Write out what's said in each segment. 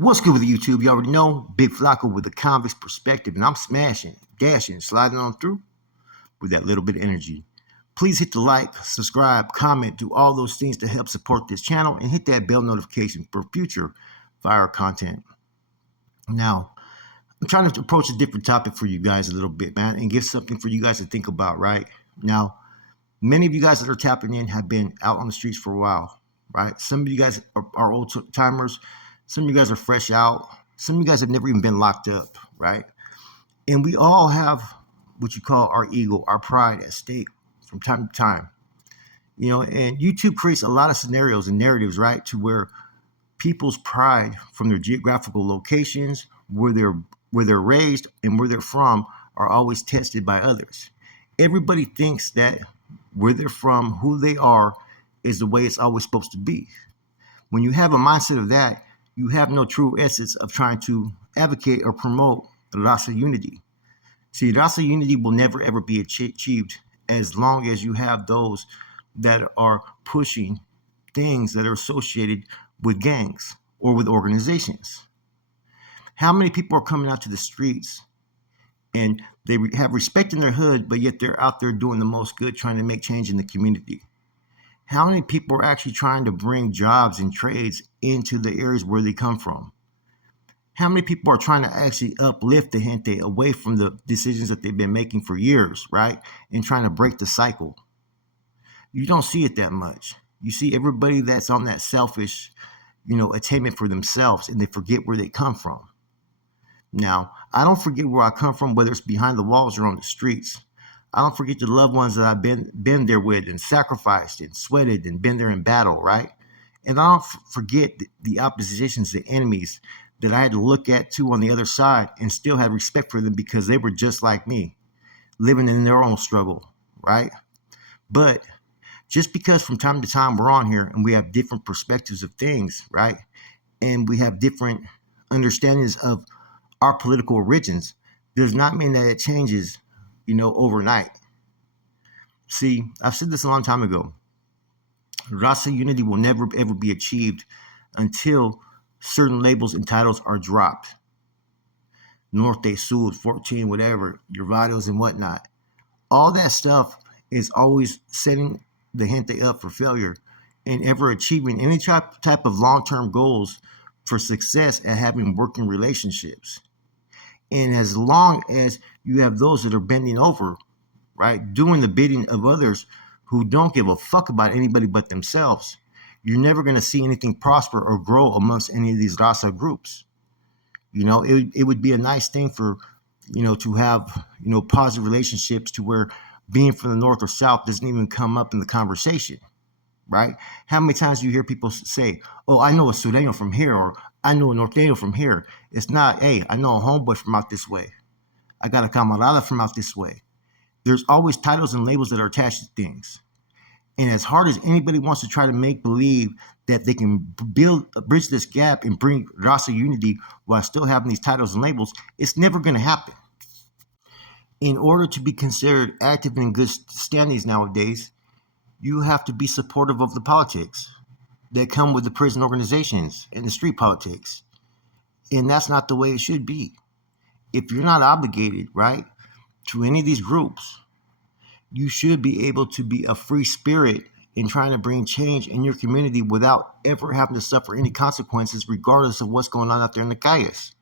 What's good with YouTube? You already know, Big Flacco with the convict's perspective, and I'm smashing, dashing, sliding on through with that little bit of energy. Please hit the like, subscribe, comment, do all those things to help support this channel, and hit that bell notification for future fire content. Now, I'm trying to approach a different topic for you guys a little bit, man, and give something for you guys to think about, right? Now, many of you guys that are tapping in have been out on the streets for a while, right? Some of you guys are old timers. Some of you guys are fresh out. Some of you guys have never even been locked up, right? And we all have what you call our ego, our pride at stake from time to time. You know, and YouTube creates a lot of scenarios and narratives, right, to where people's pride from their geographical locations, where they're raised and where they're from, are always tested by others. Everybody thinks that where they're from, who they are, is the way it's always supposed to be. When you have a mindset of that, you have no true essence of trying to advocate or promote Raza unity. See, Raza unity will never ever be achieved as long as you have those that are pushing things that are associated with gangs or with organizations. How many people are coming out to the streets and they have respect in their hood, but yet they're out there doing the most good, trying to make change in the community? How many people are actually trying to bring jobs and trades into the areas where they come from? How many people are trying to actually uplift the gente away from the decisions that they've been making for years, right? And trying to break the cycle? You don't see it that much. You see everybody that's on that selfish, attainment for themselves, and they forget where they come from. Now, I don't forget where I come from, whether it's behind the walls or on the streets. I don't forget the loved ones that I've been there with and sacrificed and sweated and been there in battle, right? And I don't forget the oppositions, the enemies that I had to look at too on the other side and still have respect for them because they were just like me, living in their own struggle, right? But just because from time to time we're on here and we have different perspectives of things, right? And we have different understandings of our political origins, does not mean that it changes overnight. See, I've said this a long time ago. Raza unity will never ever be achieved until certain labels and titles are dropped. Norte, Sur, 14, whatever, your vitals and whatnot. All that stuff is always setting the gente up for failure and ever achieving any type of long-term goals for success at having working relationships. And as long as you have those that are bending over, right, doing the bidding of others who don't give a fuck about anybody but themselves, you're never going to see anything prosper or grow amongst any of these Raza groups. It would be a nice thing for, to have, positive relationships to where being from the North or South doesn't even come up in the conversation, right? How many times do you hear people say, oh, I know a Sureño from here, or I know a Norteño from here? It's not, hey, I know a homeboy from out this way. I got a camarada from out this way. There's always titles and labels that are attached to things. And as hard as anybody wants to try to make believe that they can bridge this gap and bring Raza unity while still having these titles and labels, it's never going to happen. In order to be considered active and in good standings nowadays, you have to be supportive of the politics that come with the prison organizations and the street politics. And that's not the way it should be. If you're not obligated, right, to any of these groups, you should be able to be a free spirit in trying to bring change in your community without ever having to suffer any consequences, regardless of what's going on out there in the calles.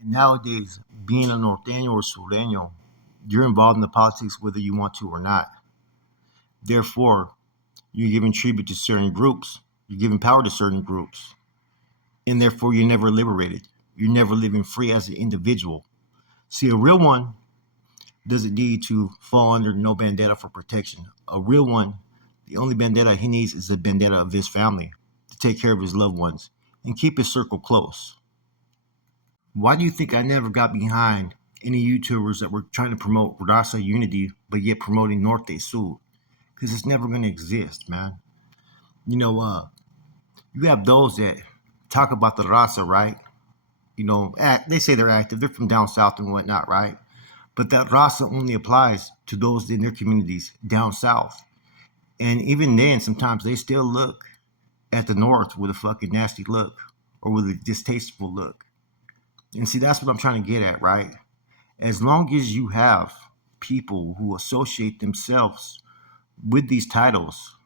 And nowadays, being a Norteño or Sureño, you're involved in the politics whether you want to or not. Therefore, you're giving tribute to certain groups. You're giving power to certain groups. And therefore, you're never liberated. You're never living free as an individual. See, a real one doesn't need to fall under no bandana for protection. A real one, the only bandana he needs is the bandana of his family to take care of his loved ones and keep his circle close. Why do you think I never got behind any YouTubers that were trying to promote Raza unity but yet promoting Norte Sur? Because it's never going to exist, man. You have those that talk about the Raza, right? They say they're active. They're from down south and whatnot, right? But that Raza only applies to those in their communities down south. And even then, sometimes they still look at the North with a fucking nasty look. or with a distasteful look. And see, that's what I'm trying to get at, right? As long as you have people who associate themselves with these titles,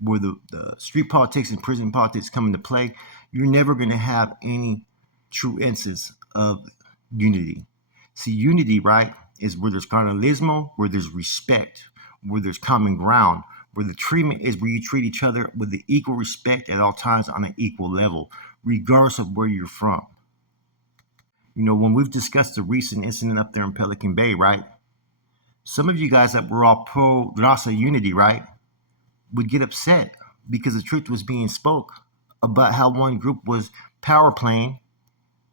where the street politics and prison politics come into play, you're never going to have any true instance of unity. See, unity, right, is where there's carnalismo, where there's respect, where there's common ground, where the treatment is where you treat each other with the equal respect at all times on an equal level, regardless of where you're from. You know, when we've discussed the recent incident up there in Pelican Bay, right? Some of you guys that were all pro Raza unity, right, would get upset because the truth was being spoke about how one group was power playing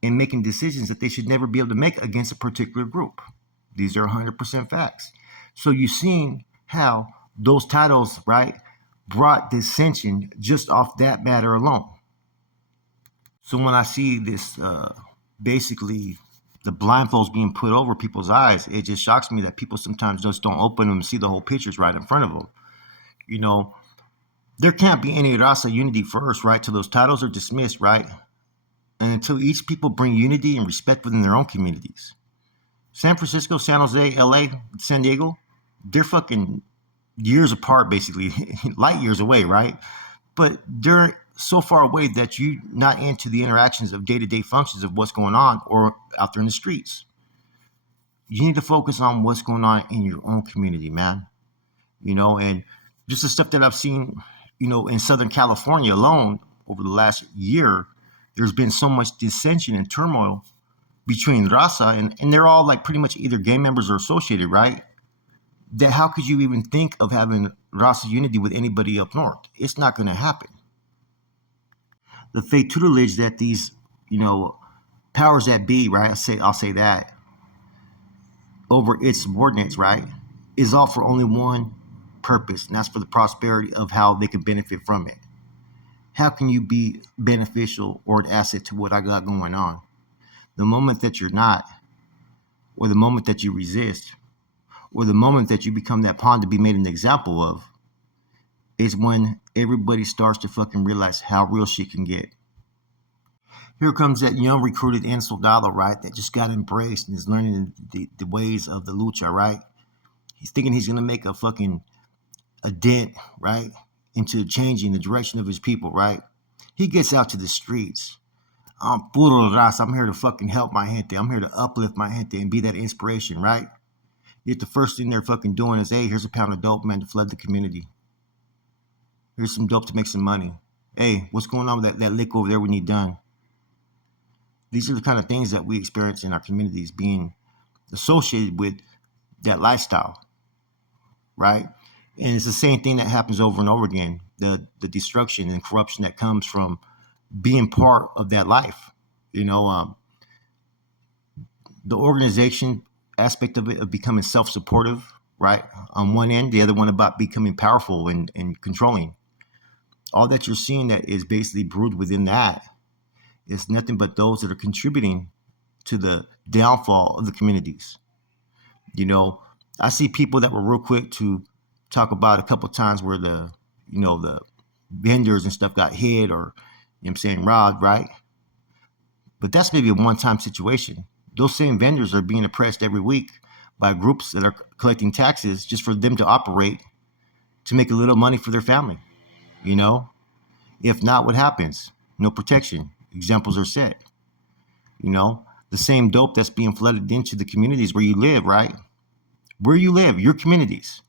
and making decisions that they should never be able to make against a particular group. These are 100% facts. So you've seen how those titles, right, brought dissension just off that matter alone. So when I see this, basically the blindfolds being put over people's eyes, it just shocks me that people sometimes just don't open them and see the whole pictures right in front of them. You know, there can't be any Raza unity first, right, till those titles are dismissed, right? And until each people bring unity and respect within their own communities. San Francisco, San Jose, LA, San Diego, they're fucking years apart, basically, light years away, right? But they're so far away that you're not into the interactions of day-to-day functions of what's going on or out there in the streets. You need to focus on what's going on in your own community, man. You know, and just the stuff that I've seen, you know, in Southern California alone over the last year, there's been so much dissension and turmoil between Raza, and they're all like pretty much either gang members or associated, right? That how could you even think of having Raza unity with anybody up north? It's not going to happen. The fake tutelage that these, you know, powers that be, right? I'll say that over its subordinates, right, is all for only one purpose, and that's for the prosperity of how they can benefit from it. How can you be beneficial or an asset to what I got going on? The moment that you're not, or the moment that you resist, or the moment that you become that pawn to be made an example of, is when everybody starts to fucking realize how real shit can get. Here comes that young recruited En Soldado, right, that just got embraced and is learning the ways of the lucha, right? He's thinking he's going to make a dent, right, into changing the direction of his people, right? He gets out to the streets. I'm puro raza. I'm here to fucking help my gente. I'm here to uplift my gente and be that inspiration, right? Yet the first thing they're fucking doing is, hey, here's a pound of dope, man, to flood the community. Here's some dope to make some money. Hey, what's going on with that lick over there we need done? These are the kind of things that we experience in our communities being associated with that lifestyle, right? And it's the same thing that happens over and over again. The destruction and corruption that comes from being part of that life. You know, the organization aspect of it, of becoming self-supportive, right? On one end, the other one about becoming powerful and controlling. All that you're seeing that is basically brewed within that is nothing but those that are contributing to the downfall of the communities. You know, I see people that were real quick to talk about a couple of times where the vendors and stuff got hit, or, you know what I'm saying, robbed, right? But that's maybe a one-time situation. Those same vendors are being oppressed every week by groups that are collecting taxes just for them to operate to make a little money for their family. You know, if not, what happens? No protection. Examples are set. You know, the same dope that's being flooded into the communities where you live, right? Where you live, your communities,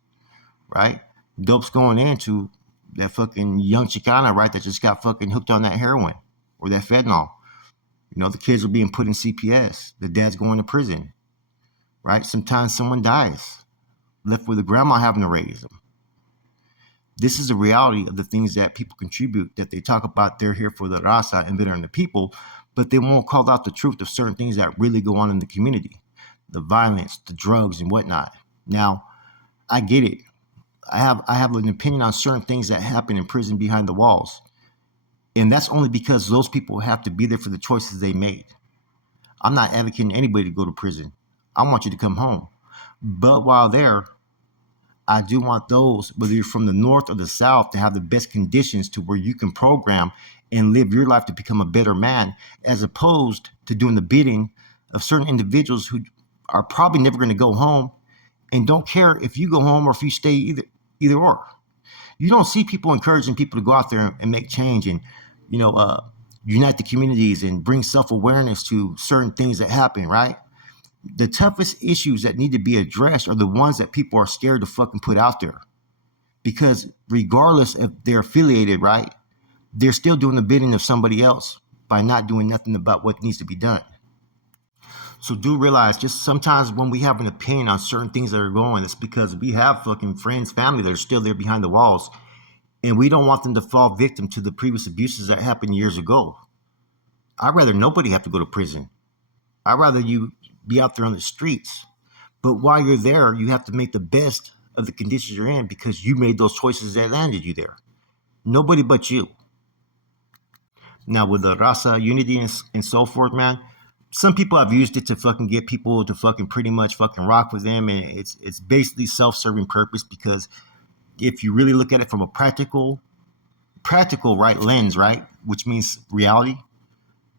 right? Dope's going into that fucking young Chicana, right, that just got fucking hooked on that heroin or that fentanyl. You know, the kids are being put in CPS. The dad's going to prison, right? Sometimes someone dies, left with a grandma having to raise them. This is the reality of the things that people contribute, that they talk about they're here for the raza and bettering the people, but they won't call out the truth of certain things that really go on in the community, the violence, the drugs, and whatnot. Now, I get it. I have an opinion on certain things that happen in prison behind the walls. And that's only because those people have to be there for the choices they made. I'm not advocating anybody to go to prison. I want you to come home. But while there, I do want those, whether you're from the North or the South, to have the best conditions to where you can program and live your life to become a better man, as opposed to doing the bidding of certain individuals who are probably never going to go home and don't care if you go home or if you stay, either or. You don't see people encouraging people to go out there and make change and, you know, unite the communities and bring self-awareness to certain things that happen, right? The toughest issues that need to be addressed are the ones that people are scared to fucking put out there. Because regardless if they're affiliated, right, they're still doing the bidding of somebody else by not doing nothing about what needs to be done. So do realize, just sometimes when we have an opinion on certain things that are going, it's because we have fucking friends, family that are still there behind the walls, and we don't want them to fall victim to the previous abuses that happened years ago. I'd rather nobody have to go to prison. I'd rather you be out there on the streets. But while you're there, you have to make the best of the conditions you're in because you made those choices that landed you there. Nobody but you. Now, with the Raza unity and so forth, man, some people have used it to fucking get people to fucking pretty much fucking rock with them. And it's basically self-serving purpose, because if you really look at it from a practical right lens, right, which means reality,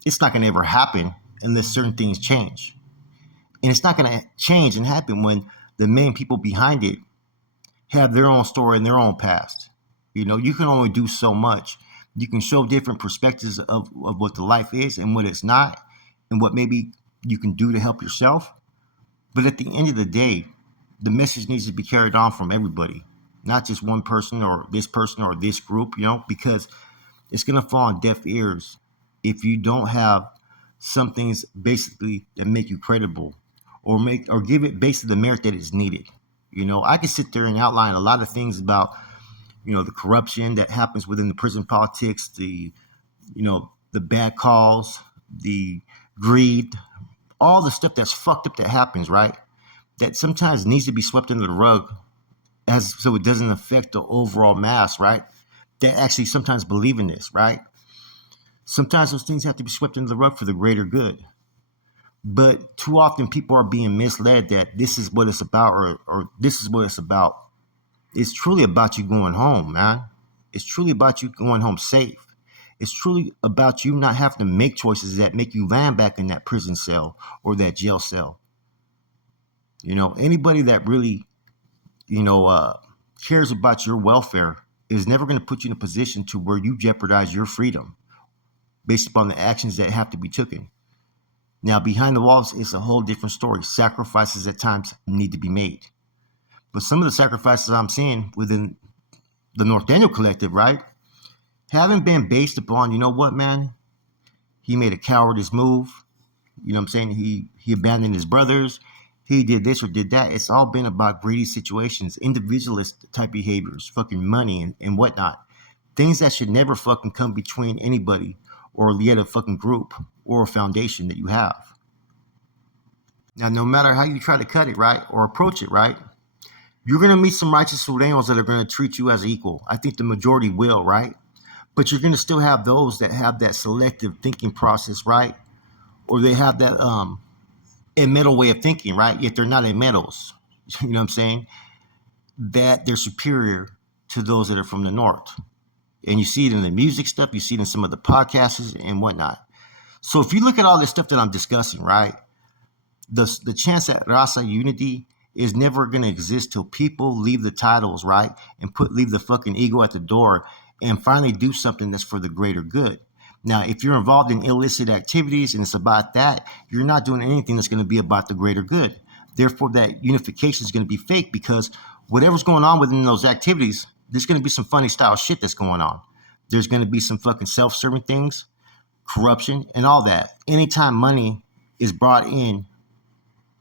it's not going to ever happen unless certain things change. And it's not going to change and happen when the main people behind it have their own story and their own past. You know, you can only do so much. You can show different perspectives of what the life is and what it's not, and what maybe you can do to help yourself. But at the end of the day, the message needs to be carried on from everybody, not just one person or this group, you know, because it's going to fall on deaf ears if you don't have some things basically that make you credible, or give it basically the merit that is needed. You know, I can sit there and outline a lot of things about, you know, the corruption that happens within the prison politics, the, you know, the bad calls, the greed, all the stuff that's fucked up that happens, right? That sometimes needs to be swept under the rug, as so it doesn't affect the overall mass, right? That actually sometimes believe in this, right? Sometimes those things have to be swept under the rug for the greater good. But too often people are being misled that this is what it's about, or this is what it's about. It's truly about you going home, man. It's truly about you going home safe. It's truly about you not having to make choices that make you land back in that prison cell or that jail cell. You know, anybody that really, you know, cares about your welfare is never going to put you in a position to where you jeopardize your freedom based upon the actions that have to be taken. Now, behind the walls, it's a whole different story. Sacrifices at times need to be made. But some of the sacrifices I'm seeing within the North Daniel Collective, right, haven't been based upon, you know what, man, he made a cowardice move. You know what I'm saying? He abandoned his brothers. He did this or did that. It's all been about greedy situations, individualist type behaviors, fucking money and whatnot. Things that should never fucking come between anybody or yet a fucking group or a foundation that you have. Now, no matter how you try to cut it, right, or approach it, right, you're going to meet some righteous Sureños that are going to treat you as equal. I think the majority will, right? But you're going to still have those that have that selective thinking process, right? Or they have that a metal way of thinking, right? Yet they're not a metals. You know what I'm saying? That they're superior to those that are from the North. And you see it in the music stuff. You see it in some of the podcasts and whatnot. So if you look at all this stuff that I'm discussing, right? The chance at Raza unity is never going to exist till people leave the titles, right? And leave the fucking ego at the door and finally do something that's for the greater good. Now, if you're involved in illicit activities and it's about that, you're not doing anything that's going to be about the greater good. Therefore, that unification is going to be fake, because whatever's going on within those activities, there's going to be some funny style shit that's going on. There's going to be some fucking self-serving things, corruption, and all that. Anytime money is brought in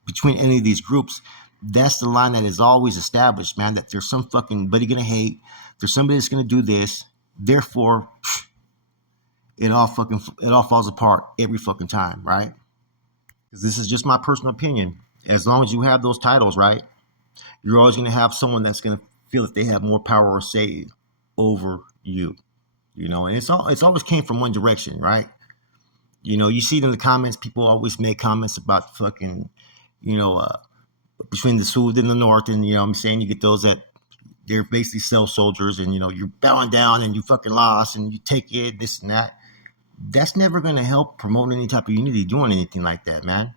between any of these groups, that's the line that is always established, man, that there's some fucking buddy going to hate. There's somebody that's going to do this. Therefore, it all falls apart every fucking time, right? Because this is just my personal opinion. As long as you have those titles, right, you're always going to have someone that's going to feel that they have more power or say over you. You know, and it's always came from one direction, right? You know, you see it in the comments. People always make comments about fucking, you know, between the South and the North, and you know what I'm saying, you get those that they're basically self soldiers, and you're bowing down and you fucking lost and you take it, this and that. That's never going to help promote any type of unity doing anything like that, man.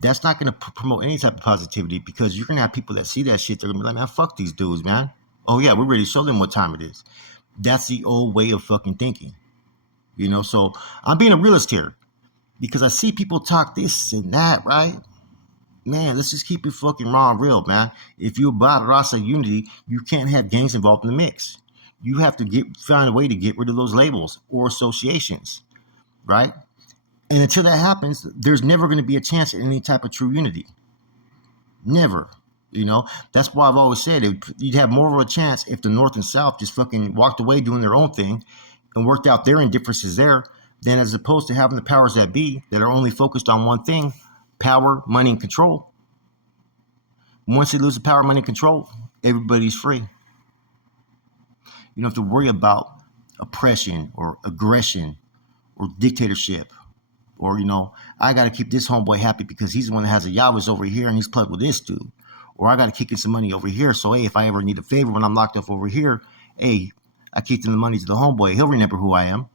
That's not going to promote any type of positivity, because you're going to have people that see that shit. They're going to be like, man, fuck these dudes, man. Oh, yeah, we're ready to show them what time it is. That's the old way of fucking thinking. So I'm being a realist here because I see people talk this and that, right? Man, let's just keep it fucking raw and real, man. If you're about Raza unity, you can't have gangs involved in the mix. You have to find a way to get rid of those labels or associations, right? And until that happens, there's never going to be a chance at any type of true unity. Never. That's why I've always said you'd have more of a chance if the North and South just fucking walked away doing their own thing and worked out their indifferences there, than as opposed to having the powers that be that are only focused on one thing: power, money, and control. Once they lose the power, money, and control, everybody's free. You don't have to worry about oppression or aggression or dictatorship. Or, I got to keep this homeboy happy because he's the one that has a Yahweh's over here and he's plugged with this dude. Or I got to kick in some money over here. So, hey, if I ever need a favor when I'm locked up over here, hey, I kicked in the money to the homeboy. He'll remember who I am.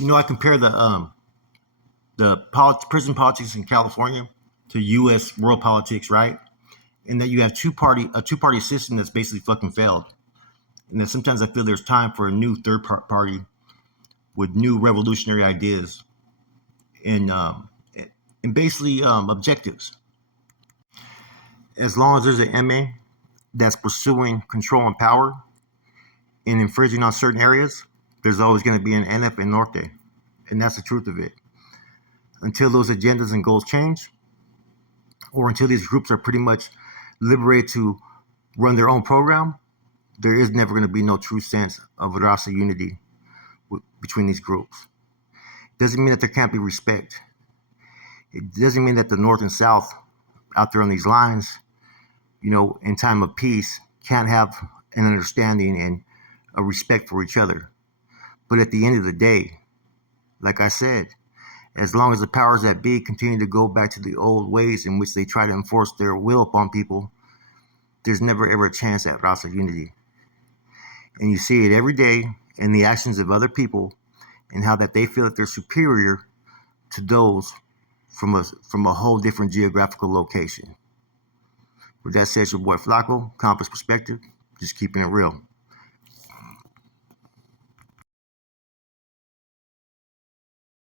I compare the prison politics in California to U.S. world politics, right? And that you have a two-party system that's basically fucking failed. And that sometimes I feel there's time for a new third party with new revolutionary ideas and basically objectives. As long as there's an MA that's pursuing control and power and infringing on certain areas, there's always going to be an NF and Norte. And that's the truth of it. Until those agendas and goals change, or until these groups are pretty much liberated to run their own program, there is never going to be no true sense of Raza unity between these groups. Doesn't mean that there can't be respect. It doesn't mean that the North and South out there on these lines, in time of peace, can't have an understanding and a respect for each other. But at the end of the day, like I said, as long as the powers that be continue to go back to the old ways in which they try to enforce their will upon people, there's never ever a chance at Raza unity. And you see it every day in the actions of other people and how that they feel that they're superior to those from a whole different geographical location. With that said, your boy Flacco, Compass Perspective, just keeping it real.